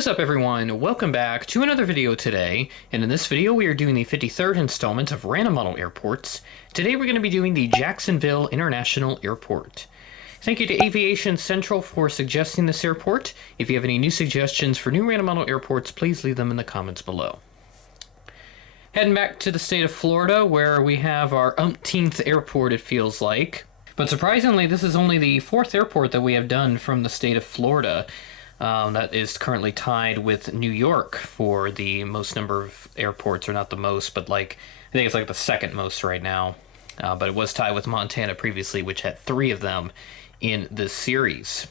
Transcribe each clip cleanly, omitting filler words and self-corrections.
What is up, everyone? Welcome back to another video today, and in this video we are doing the 53rd installment of Random Model Airports. Today we're going to be doing the Jacksonville International Airport. Thank you to Aviation Central for suggesting this airport. If you have any new suggestions for new Random Model Airports, please leave them in the comments below. Heading back to the state of Florida, where we have our umpteenth airport, it feels like. But surprisingly, this is only the fourth airport that we have done from the state of Florida. That is currently tied with New York for the most number of airports, or not the most, but I think it's like the second most right now. But it was tied with Montana previously, which had 3 of them in this series.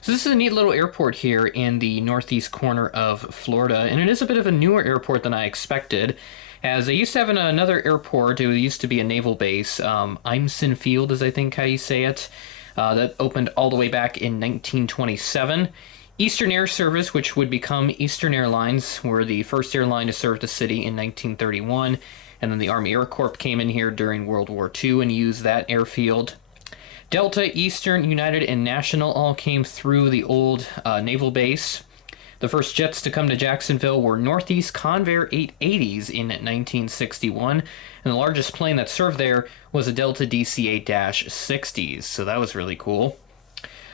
So this is a neat little airport here in the northeast corner of Florida, and it is a bit of a newer airport than I expected, as they used to have another airport. It used to be a naval base, Imson Field is I think how you say it. That opened all the way back in 1927. Eastern Air Service, which would become Eastern Airlines, were the first airline to serve the city in 1931, and then the Army Air Corps came in here during World War II and used that airfield. Delta, Eastern, United, and National all came through the old naval base. The first jets to come to Jacksonville were Northeast Convair 880s in 1961, and the largest plane that served there was a Delta DC-8-60s, so that was really cool.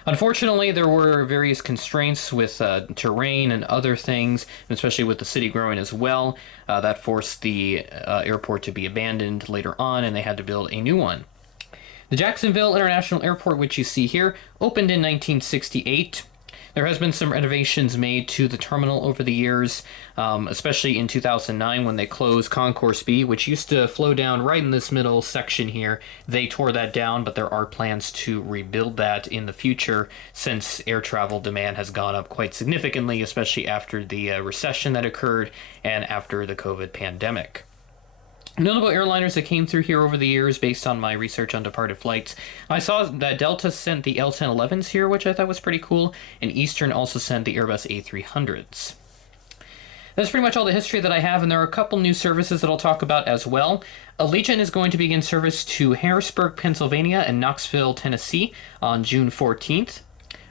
Unfortunately, there were various constraints with terrain and other things, especially with the city growing as well, that forced the airport to be abandoned later on, and they had to build a new one. The Jacksonville International Airport, which you see here, opened in 1968. There has been some renovations made to the terminal over the years, especially in 2009 when they closed Concourse B, which used to flow down right in this middle section here. They tore that down, but there are plans to rebuild that in the future since air travel demand has gone up quite significantly, especially after the recession that occurred and after the COVID pandemic. Notable airliners that came through here over the years based on my research on departed flights. I saw that Delta sent the L-1011s here, which I thought was pretty cool, and Eastern also sent the Airbus A300s. That's pretty much all the history that I have, and there are a couple new services that I'll talk about as well. Allegiant is going to begin service to Harrisburg, Pennsylvania and Knoxville, Tennessee on June 14th.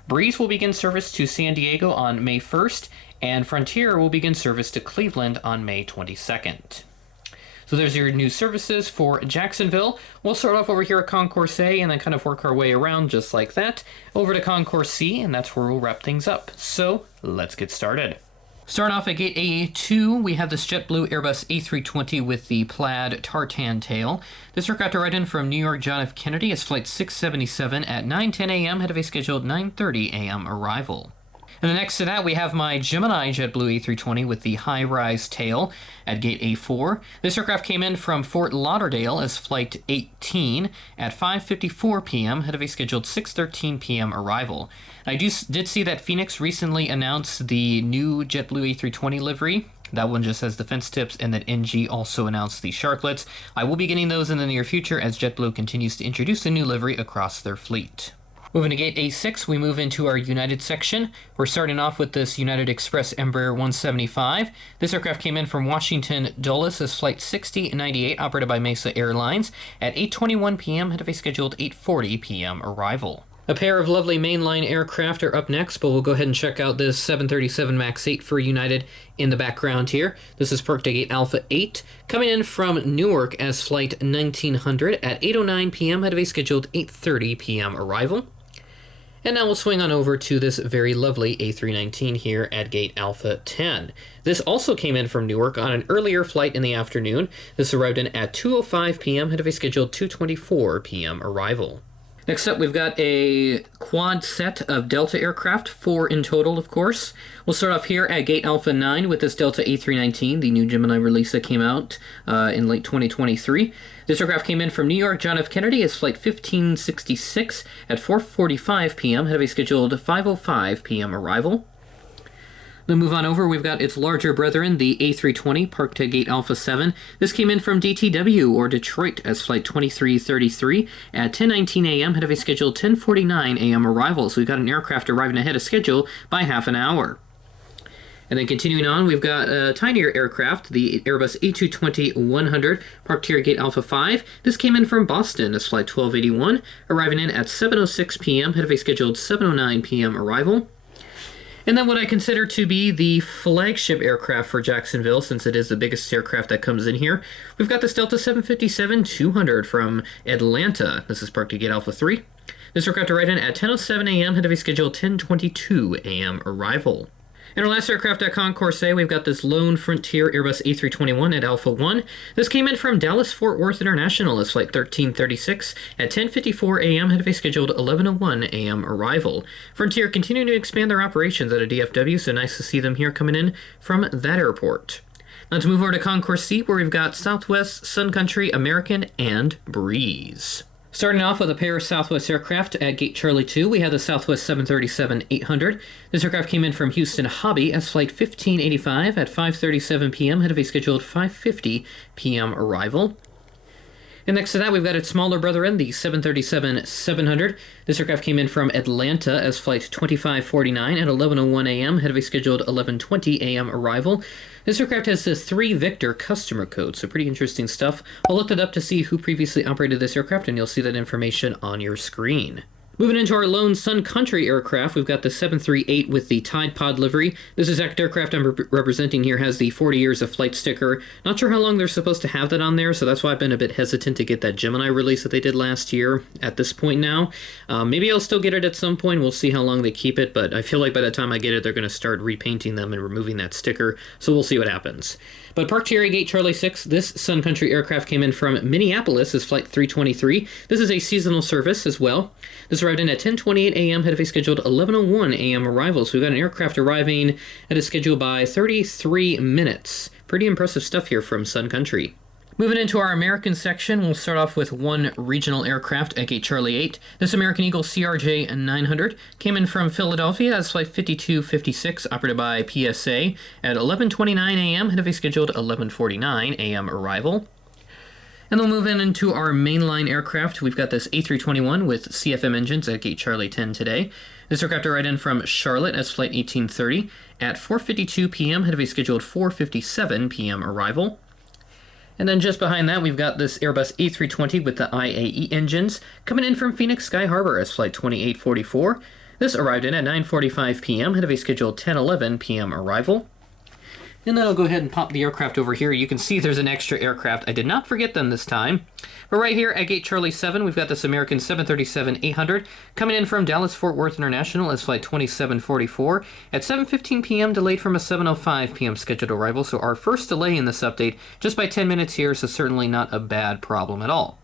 Breeze will begin service to San Diego on May 1st, and Frontier will begin service to Cleveland on May 22nd. So there's your new services for Jacksonville. We'll start off over here at Concourse A and then kind of work our way around just like that, over to Concourse C, and that's where we'll wrap things up. So let's get started. Starting off at Gate A2, we have this JetBlue Airbus A320 with the plaid tartan tail. This aircraft arrived in from New York John F. Kennedy as Flight 677 at 9:10 a.m., ahead of a scheduled 9:30 a.m. arrival. And then next to that, we have my Gemini JetBlue A320 with the high-rise tail at Gate A4. This aircraft came in from Fort Lauderdale as Flight 18 at 5:54 p.m., ahead of a scheduled 6:13 p.m. arrival. I did see that Phoenix recently announced the new JetBlue A320 livery. That one just says Defense Tips, and that NG also announced the Sharklets. I will be getting those in the near future as JetBlue continues to introduce a new livery across their fleet. Moving to Gate A6, we move into our United section. We're starting off with this United Express Embraer 175. This aircraft came in from Washington Dulles as Flight 6098, operated by Mesa Airlines, at 8:21 p.m., ahead of a scheduled 8:40 p.m. arrival. A pair of lovely mainline aircraft are up next, but we'll go ahead and check out this 737 MAX 8 for United in the background here. This is parked at Gate Alpha 8, coming in from Newark as Flight 1900 at 8:09 p.m., ahead of a scheduled 8:30 p.m. arrival. And now we'll swing on over to this very lovely A319 here at Gate Alpha 10. This also came in from Newark on an earlier flight in the afternoon. This arrived in at 2:05 p.m., ahead of a scheduled 2:24 p.m. arrival. Next up, we've got a quad set of Delta aircraft, 4 in total, of course. We'll start off here at Gate Alpha 9 with this Delta A319, the new Gemini release that came out in late 2023. This aircraft came in from New York John F. Kennedy as Flight 1566 at 4:45 p.m., ahead of a scheduled 5:05 p.m. arrival. Then move on over, we've got its larger brethren, the A320, parked at Gate Alpha 7. This came in from DTW, or Detroit, as Flight 2333 at 10:19 a.m., ahead of a scheduled 10:49 a.m. arrival. So we've got an aircraft arriving ahead of schedule by half an hour. And then continuing on, we've got a tinier aircraft, the Airbus A220-100, parked here at Gate Alpha 5. This came in from Boston as Flight 1281, arriving in at 7:06 p.m., ahead of a scheduled 7:09 p.m. arrival. And then what I consider to be the flagship aircraft for Jacksonville, since it is the biggest aircraft that comes in here, we've got this Delta 757-200 from Atlanta. This is parked at Gate Alpha 3. This aircraft arrived in at 10:07 a.m., head of a scheduled 10:22 a.m. arrival. In our last aircraft at Concourse A, we've got this Lone Frontier Airbus A321 at Alpha 1. This came in from Dallas-Fort Worth International as Flight 1336 at 10:54 a.m., head of a scheduled 11:01 a.m. arrival. Frontier continuing to expand their operations at a DFW, so nice to see them here coming in from that airport. Let's move over to Concourse C, where we've got Southwest, Sun Country, American, and Breeze. Starting off with a pair of Southwest aircraft at Gate Charlie 2, we have the Southwest 737-800. This aircraft came in from Houston Hobby as Flight 1585 at 5:37 p.m., head of a scheduled 5:50 p.m. arrival. And next to that, we've got its smaller brother-in, the 737-700. This aircraft came in from Atlanta as Flight 2549 at 11:01 a.m., head of a scheduled 11:20 a.m. arrival. This aircraft has the 3 Victor customer code, so pretty interesting stuff. I'll look it up to see who previously operated this aircraft, and you'll see that information on your screen. Moving into our lone Sun Country aircraft, we've got the 738 with the Tide Pod livery. This exact aircraft I'm representing here has the 40 years of flight sticker. Not sure how long they're supposed to have that on there, so that's why I've been a bit hesitant to get that Gemini release that they did last year at this point now. Maybe I'll still get it at some point. We'll see how long they keep it, but I feel like by the time I get it, they're going to start repainting them and removing that sticker, so we'll see what happens. But parked here at Gate Charlie 6, this Sun Country aircraft came in from Minneapolis as Flight 323. This is a seasonal service as well. This arrived in at 10:28 a.m., head of a scheduled 11:01 a.m. arrival. So we've got an aircraft arriving at a schedule by 33 minutes. Pretty impressive stuff here from Sun Country. Moving into our American section, we'll start off with one regional aircraft at Gate Charlie 8. This American Eagle CRJ-900 came in from Philadelphia as Flight 5256, operated by PSA, at 11:29 a.m., head of a scheduled 11:49 a.m. arrival. And then we'll move into our mainline aircraft. We've got this A321 with CFM engines at Gate Charlie 10 today. This aircraft arrived in from Charlotte as Flight 1830 at 4:52 p.m., head of a scheduled 4:57 p.m. arrival. And then just behind that, we've got this Airbus A320 with the IAE engines coming in from Phoenix Sky Harbor as Flight 2844. This arrived in at 9:45 p.m., head of a scheduled 10:11 p.m. arrival. And then I'll go ahead and pop the aircraft over here. You can see there's an extra aircraft. I did not forget them this time. But right here at Gate Charlie 7, we've got this American 737-800 coming in from Dallas-Fort Worth International as Flight 2744 at 7:15 p.m., delayed from a 7:05 p.m. scheduled arrival. So our first delay in this update, just by 10 minutes here, so certainly not a bad problem at all.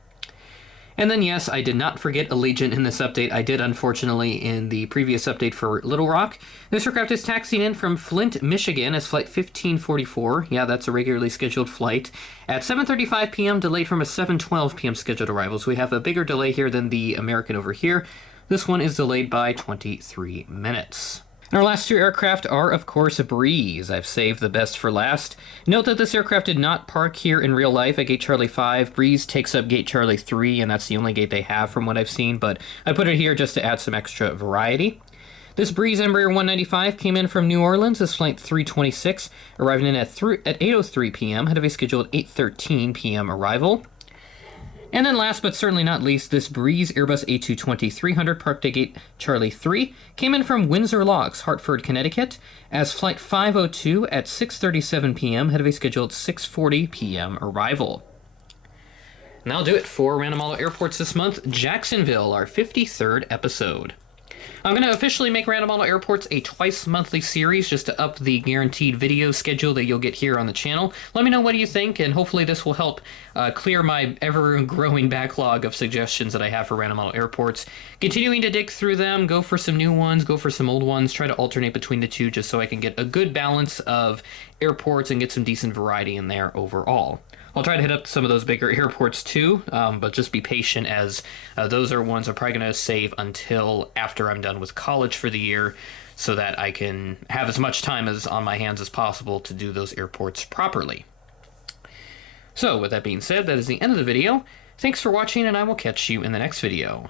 And then, yes, I did not forget Allegiant in this update. I did, unfortunately, in the previous update for Little Rock. This aircraft is taxiing in from Flint, Michigan as Flight 1544. Yeah, that's a regularly scheduled flight. At 7:35 p.m., delayed from a 7:12 p.m. scheduled arrival. So we have a bigger delay here than the American over here. This one is delayed by 23 minutes. And our last 2 aircraft are, of course, Breeze. I've saved the best for last. Note that this aircraft did not park here in real life at Gate Charlie 5. Breeze takes up Gate Charlie 3, and that's the only gate they have from what I've seen, but I put it here just to add some extra variety. This Breeze Embraer 195 came in from New Orleans as Flight 326, arriving in at 8:03 p.m., head of a scheduled 8:13 p.m. arrival. And then last but certainly not least, this Breeze Airbus A220-300 parked at Gate Charlie 3 came in from Windsor Locks, Hartford, Connecticut, as Flight 502 at 6:37 p.m., head of a scheduled 6:40 p.m. arrival. And that'll do it for Random Auto Airports this month. Jacksonville, our 53rd episode. I'm going to officially make Random Auto Airports a twice-monthly series just to up the guaranteed video schedule that you'll get here on the channel. Let me know what you think, and hopefully this will help clear my ever-growing backlog of suggestions that I have for Random Auto Airports. Continuing to dig through them, go for some new ones, go for some old ones, try to alternate between the two just so I can get a good balance of airports and get some decent variety in there overall. I'll try to hit up some of those bigger airports too, but just be patient as those are ones I'm probably going to save until after I'm done with college for the year so that I can have as much time as on my hands as possible to do those airports properly. So with that being said, that is the end of the video. Thanks for watching, and I will catch you in the next video.